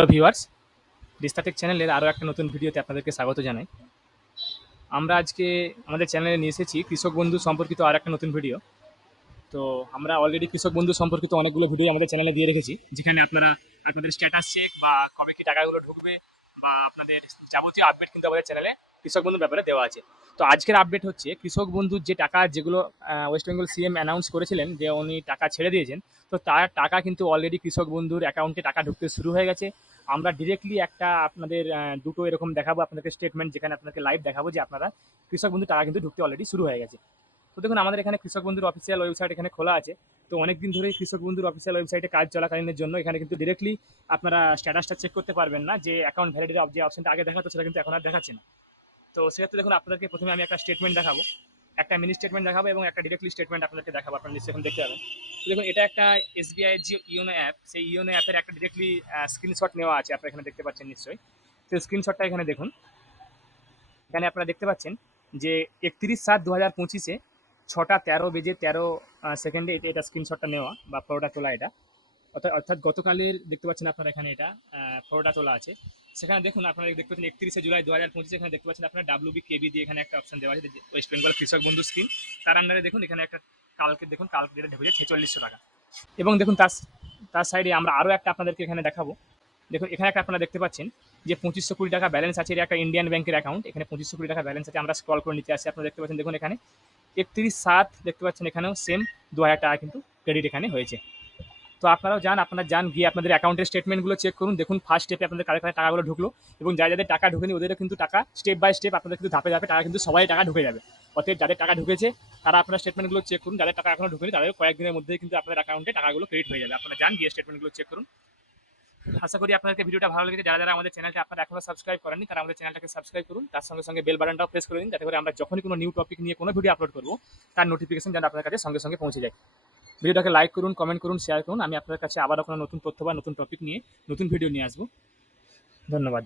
Hello viewers ডিস্টাটেক চ্যানেলের আরও একটা নতুন ভিডিওতে আপনাদেরকে স্বাগত জানাই। আমরা আজকে আমাদের চ্যানেলে নিয়ে এসেছি কৃষক বন্ধু সম্পর্কিত আর একটা নতুন ভিডিও। তো আমরা অলরেডি কৃষক বন্ধু সম্পর্কিত অনেকগুলো ভিডিও আমাদের চ্যানেলে দিয়ে রেখেছি, যেখানে আপনারা আপনাদের স্ট্যাটাস চেক বা কবে কি টাকাগুলো ঢুকবে বা আপনাদের যাবতীয় আপডেট কিন্তু আমাদের চ্যানেলে কৃষক বন্ধুর ব্যাপারে দেওয়া আছে। তো আজকের আপডেট হচ্ছে, কৃষক বন্ধুর যে টাকা যেগুলো ওয়েস্ট বেঙ্গল সিএম অ্যানাউন্স করেছিলেন যে উনি টাকা ছেড়ে দিয়েছেন, তো তার টাকা কিন্তু অলরেডি কৃষক বন্ধুর অ্যাকাউন্টে টাকা ঢুকতে শুরু হয়ে গেছে। আমরা ডিরেক্টলি একটা আপনাদের দুটো এরকম দেখাবো আপনাদের স্টেটমেন্ট যেখানে আপনাকে লাইভ দেখাবো যে আপনারা কৃষক বন্ধু টাকা কিন্তু ঢুকতে অলরেডি শুরু হয়ে গেছে। তো দেখুন, আমাদের এখানে কৃষক বন্ধুর অফিসিয়াল ওয়েবসাইট এখানে খোলা আছে। তো অনেক দিন ধরেই কৃষক বন্ধুর অফিসিয়াল ওয়েবসাইটে কাজ চলাকালীনের জন্য এখানে কিন্তু ডিরেক্টলি আপনারা স্ট্যাটাসটা চেক করতে পারবেন না, যে অ্যাকাউন্ট ভ্যালিডিটি যে অপশনটা আগে দেখা দেখাতো সেটা কিন্তু এখন আর দেখাচ্ছে না। তো সেক্ষেত্রে দেখুন, আপনাদেরকে প্রথমে আমি একটা স্টেটমেন্ট দেখাবো। একটা মিনি স্টেটমেন্ট দেখাবো এবং একটা ডিরেক্টলি স্টেটমেন্ট আপনাদেরকে দেখাবো। আপনারা নিশ্চয়ই এখন দেখতে পাবেন। তো দেখুন, এটা একটা এসবিআই যে ইওনো অ্যাপ সেই ইওনো অ্যাপের একটা ডিরেক্টলি স্ক্রিনশট নেওয়া আছে। আপনারা এখানে দেখতে পাচ্ছেন নিশ্চয়ই। তো স্ক্রিনশটটা এখানে দেখুন। এখানে আপনারা দেখতে পাচ্ছেন যে একত্রিশ সাত দু হাজার পঁচিশে ছটা তেরো বেজে তেরো সেকেন্ডে এটা এটা স্ক্রিনশটটা নেওয়া, বা ফটোটা তোলা এটা। অর্থাৎ অর্থাৎ গতকালের দেখতে পাচ্ছেন আপনারা এখানে এটা ফটোটা তোলা আছে। সেখানে দেখুন আপনারা দেখতে পাচ্ছেন একত্রিশে জুলাই দু হাজার পঁচিশে এখানে দেখতে পাচ্ছেন আপনার ডাব্লিউ বি কেবি দিয়ে এখানে একটা অপশন দেওয়া আছে ওয়েস্ট বেঙ্গল কৃষক বন্ধু স্কিম তার আন্ডারে দেখুন এখানে একটা কালকে দেখুন কালকে যেটা ঢুকেছে ছেচল্লিশশো টাকা। এবং দেখুন তার তার সাইডে আমরা আরও একটা আপনাদেরকে এখানে দেখাবো। দেখুন, এখানে একটা আপনারা দেখতে পাচ্ছেন যে পঁচিশশো কোটি টাকা ব্যালেন্স আছে, এটা একটা ইন্ডিয়ান ব্যাংকের অ্যাকাউন্ট এখানে পঁচিশশো কোটি টাকা ব্যালেন্স আছে, আমরা স্ক্রল করে নিতে আসছি। আপনারা দেখতে পাচ্ছেন, দেখুন এখানে একত্রিশ সাত দেখতে পাচ্ছেন এখানেও সেম দু হাজার টাকা কিন্তু ক্রেডিট এখানে হয়েছে। তো আপনারাও যান, আপনারা যান, গিয়ে আপনাদের অ্যাকাউন্টের স্টেটমেন্টগুলো চেক করুন, দেখুন ফার্স্ট স্টেপে আপনাদের কারে কারে টাকাগুলো ঢুকলো এবং যারা যাদের টাকা ঢুকেনি ওদেরও কিন্তু টাকা স্টেপ বাই স্টেপ আপনাদের কিন্তু ধাপে ধাপে টাকা কিন্তু সবাই টাকা ঢুকে যাবে। অতএব যাদের টাকা ঢুকেছে, তারা আপনার স্টেটমেন্টগুলো চেক করুন, যাদের টাকা এখনও ঢুকেনি তাদের কয়েকদিনের মধ্যেই কিন্তু আপনাদের অ্যাকাউন্টে টাকাগুলো ক্রেডিট হয়ে যাবে। আপনারা যান, গিয়ে স্টেটমেন্টগুলো চেক করুন। আশা করি আপনাদেরকে ভিডিওটা ভালো লেগেছে। যারা যারা আমাদের চ্যানেলটা আপনারা এখনও সাবস্ক্রাইব করেননি, তারা আমাদের চ্যানেলটাকে সাবস্ক্রাইব করুন। তার সঙ্গে সঙ্গে বেল বাটনটাও প্রেস করে দিন, যাতে করে আমরা যখনই কোনো নিউ টপিক নিয়ে কোনো ভিডিও আপলোড করব, তার নোটিফিকেশন যেন আপনার কাছে সঙ্গে সঙ্গে পৌঁছে যায়। ভিডিওটাকে লাইক করুন কমেন্ট করুন শেয়ার করুন। আমি আপনার কাছে আবারও কোনো নতুন তথ্য বা নতুন টপিক নিয়ে নতুন ভিডিও নিয়ে আসব। ধন্যবাদ।